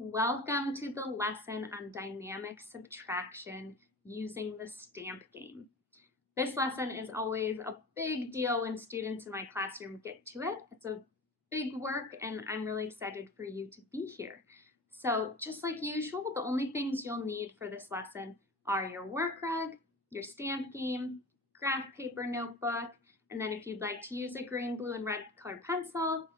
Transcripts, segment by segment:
Welcome to the lesson on dynamic subtraction using the stamp game. This lesson is always a big deal when students in my classroom get to it. It's a big work and I'm really excited for you to be here. So just like usual, the only things you'll need for this lesson are your work rug, your stamp game, graph paper notebook, and then if you'd like to use a green, blue, and red colored pencil,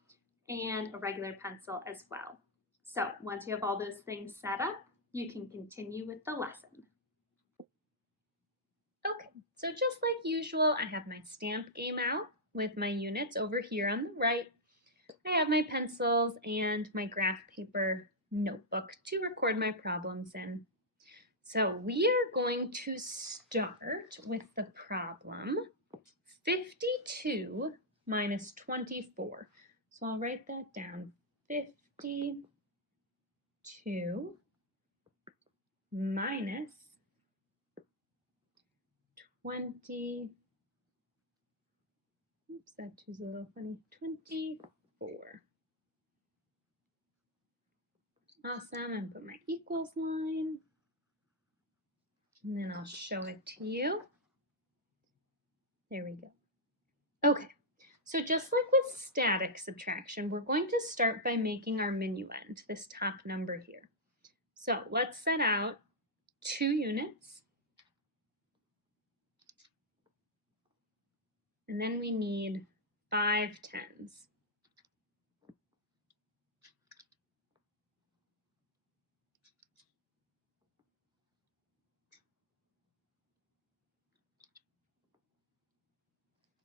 and a regular pencil as well. So once you have all those things set up, you can continue with the lesson. Okay, so just like usual, I have my stamp game out with my units over here on the right. I have my pencils and my graph paper notebook to record my problems in. So we are going to start with the problem 52 minus 24. So I'll write that down. 52 minus 20. Oops, that two's a little funny. 24. Awesome, and put my equals line. And then I'll show it to you. There we go. Okay, so just like with static subtraction, we're going to start by making our minuend, this top number here. So let's set out 2 units. And then we need 5 tens.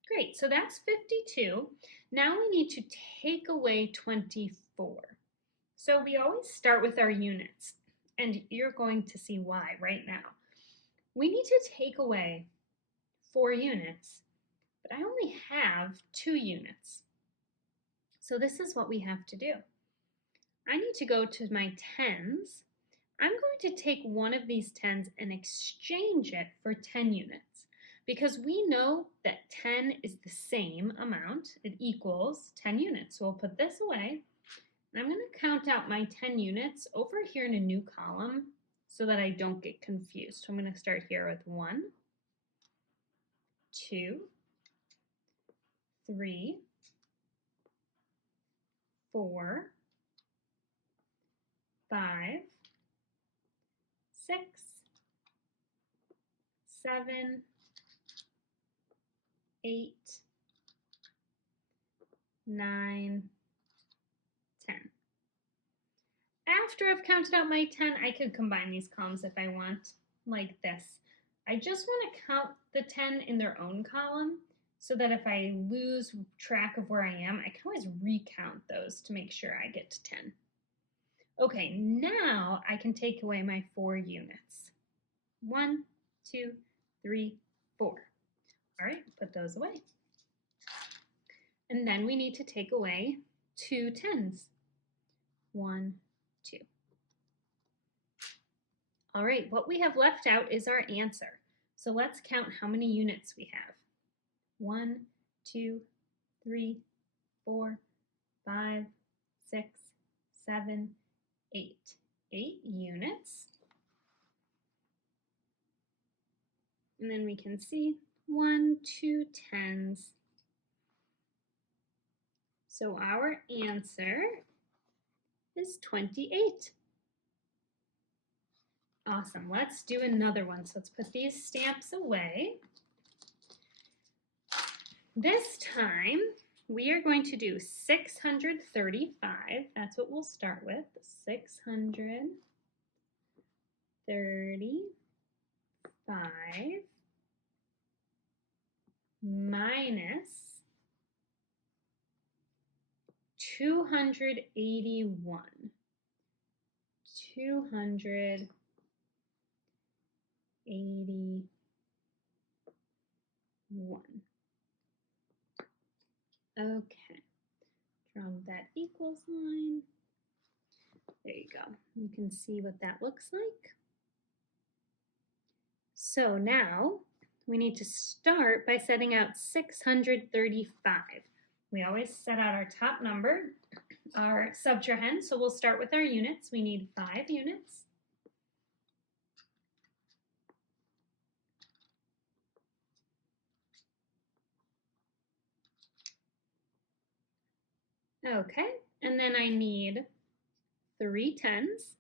Great, so that's 52. Now we need to take away 24. So we always start with our units, and you're going to see why right now. We need to take away 4 units, but I only have 2 units. So this is what we have to do. I need to go to my tens. I'm going to take one of these tens and exchange it for 10 units. Because we know that 10 is the same amount, it equals 10 units. So we'll put this away, and I'm going to count out my 10 units over here in a new column so that I don't get confused. So I'm going to start here with 1, 2, 3, 4, 5, 6, 7, 8, 9, 10. After I've counted out my 10, I could combine these columns if I want, like this. I just want to count the 10 in their own column so that if I lose track of where I am, I can always recount those to make sure I get to 10. Okay, now I can take away my 4 units. 1, 2, 3, 4. All right, put those away. And then we need to take away 2 tens. 1, 2. All right, what we have left out is our answer. So let's count how many units we have. 1, 2, 3, 4, 5, 6, 7, 8. 8 units. And then we can see 1, 2 tens. So our answer is 28. Awesome, let's do another one. So let's put these stamps away. This time we are going to do 635. That's what we'll start with, 635 minus 281. 281. Okay, from that equals line. There you go. You can see what that looks like. So now we need to start by setting out 635. We always set out our top number, our subtrahend. So we'll start with our units. We need 5 units. Okay, and then I need 3 tens.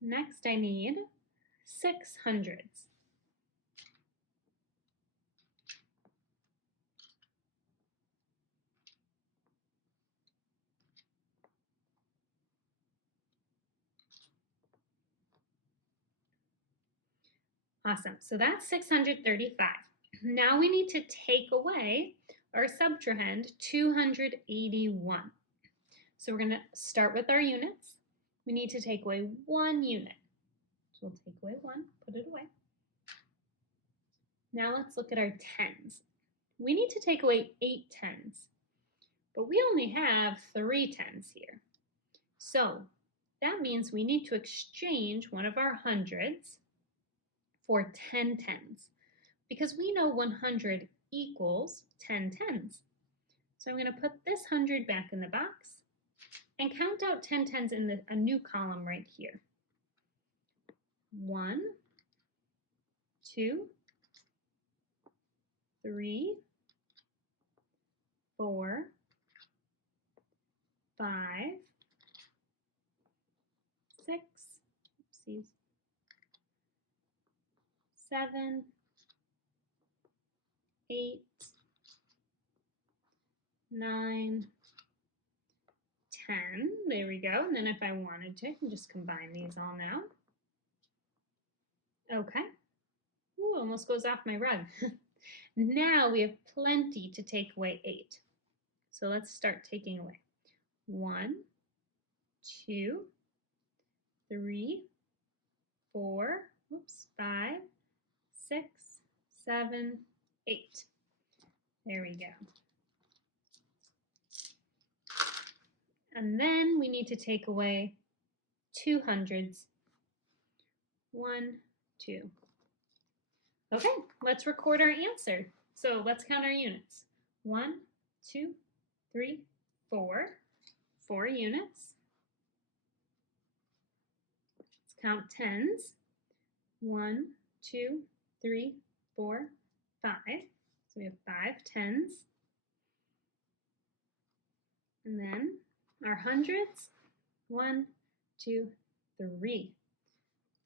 Next I need 6 hundreds. Awesome, so that's 635. Now we need to take away our subtrahend 281. So we're going to start with our units. We need to take away 1 unit. So we'll take away 1, put it away. Now let's look at our tens. We need to take away 8 tens, but we only have 3 tens here. So that means we need to exchange one of our hundreds for 10 tens, because we know 100 equals 10 tens. So I'm going to put this 100 back in the box and count out 10 tens in a new column right here. 1, 2, 3, 4, 5, 6, oopsies, 7, 8, 9, 10. There we go. And then if I wanted to, I can just combine these all now. Okay. Ooh, almost goes off my rug. Now we have plenty to take away 8. So let's start taking away. 1, 2, 3, 4, 5, 6, 7, 8. There we go. And then we need to take away 2 hundreds. 1, 2. Okay, let's record our answer. So let's count our units. 1, 2, 3, 4. 4 units. Let's count tens. 1, 2, 3, 4, 5. So we have 5 tens. And then our hundreds. 1, 2, 3.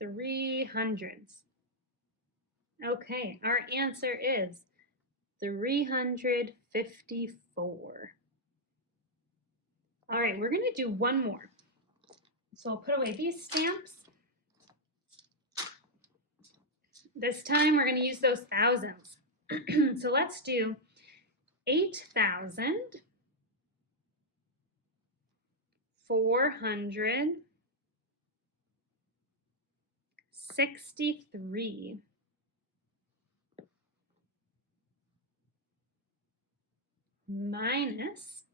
3 hundreds. Okay, our answer is 354. All right, we're going to do one more. So I'll put away these stamps. This time we're going to use those thousands. So let's do 8,463 minus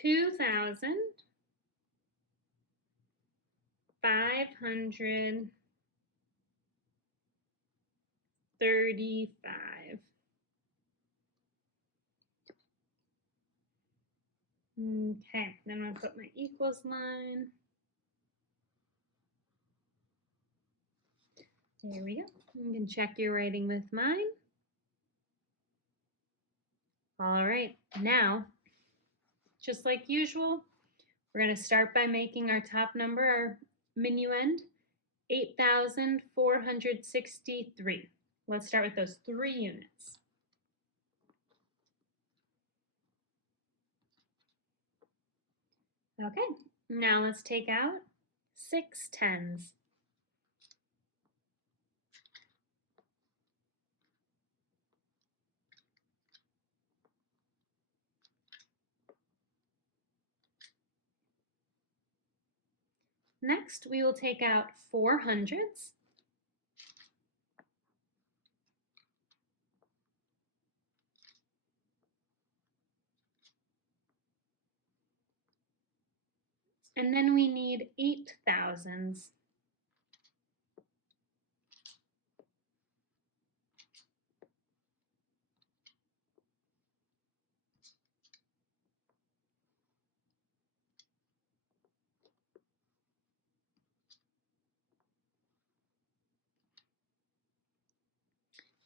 2,535. Okay, then I'm going to put my equals line. There we go. You can check your writing with mine. All right, now, just like usual, we're going to start by making our top number, our minuend, 8,463. Let's start with those 3 units. Okay, now let's take out 6 tens. Next, we will take out 4 hundreds. And then we need 8 thousands.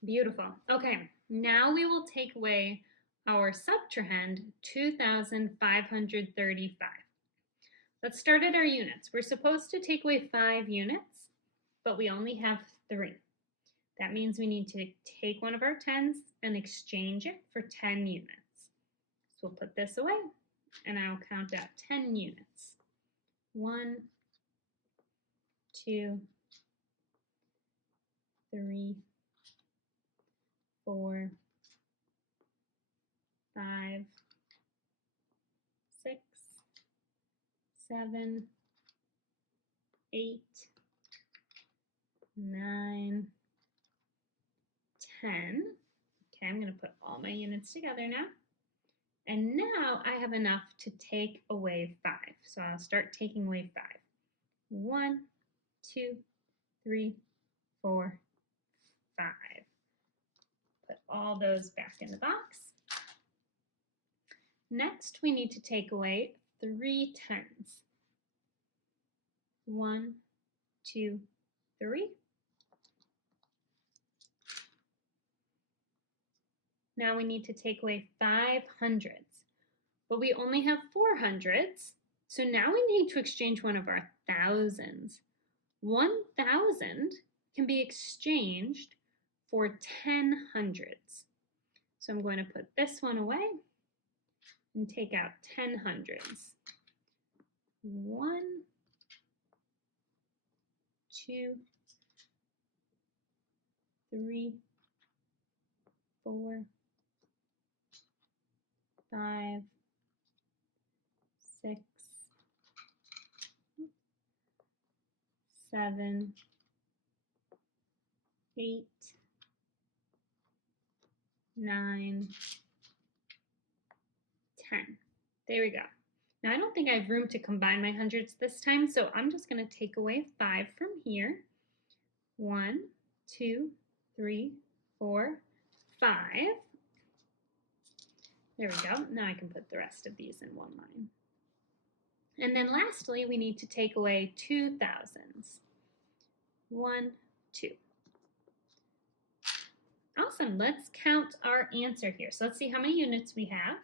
Beautiful. Okay, now we will take away our subtrahend, 2,535. Let's start at our units. We're supposed to take away 5 units, but we only have 3. That means we need to take one of our 10s and exchange it for 10 units. So we'll put this away, and I'll count out 10 units. 1, 2, 3, 4, 5, 6, 7, 8, 9, 10. Okay, I'm going to put all my units together now. And now I have enough to take away 5. So I'll start taking away 5. 1, 2, 3, 4, 5. Put all those back in the box. Next, we need to take away 3 10s. 1, 2, 3. Now we need to take away 5 hundreds, but we only have 4 hundreds, so now we need to exchange one of our thousands. 1,000 can be exchanged for 10 hundreds. So I'm going to put this one away and take out 10 hundreds. 1, 2, 3, 4, 5, 6, 7, 8, 9, 10. There we go. Now I don't think I have room to combine my hundreds this time, so I'm just going to take away 5 from here. 1, 2, 3, 4, 5. There we go. Now I can put the rest of these in one line. And then lastly, we need to take away 2 thousands. 1, 2. Awesome. Let's count our answer here. So let's see how many units we have.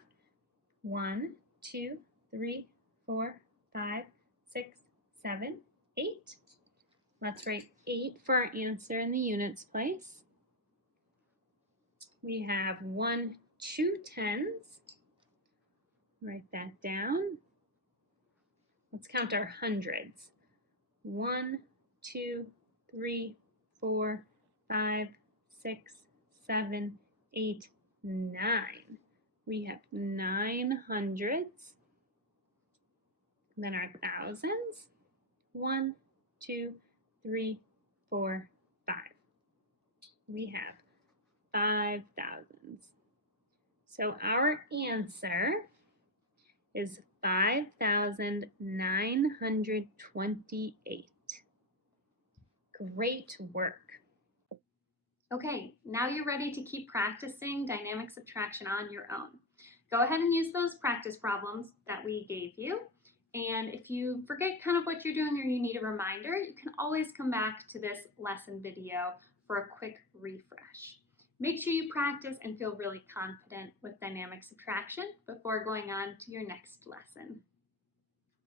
1, 2, 3, 4, 5, 6, 7, 8. Let's write 8 for our answer in the units place. We have 1, 2 10s. Write that down. Let's count our hundreds. 1, 2, 3, 4, 5, 6, 7, 8, 9. We have 9 hundreds. And then our thousands. 1, 2, 3, 4, 5. We have 5 thousands. So our answer is 5,928. Great work. Okay, now you're ready to keep practicing dynamic subtraction on your own. Go ahead and use those practice problems that we gave you. And if you forget kind of what you're doing or you need a reminder, you can always come back to this lesson video for a quick refresh. Make sure you practice and feel really confident with dynamic subtraction before going on to your next lesson.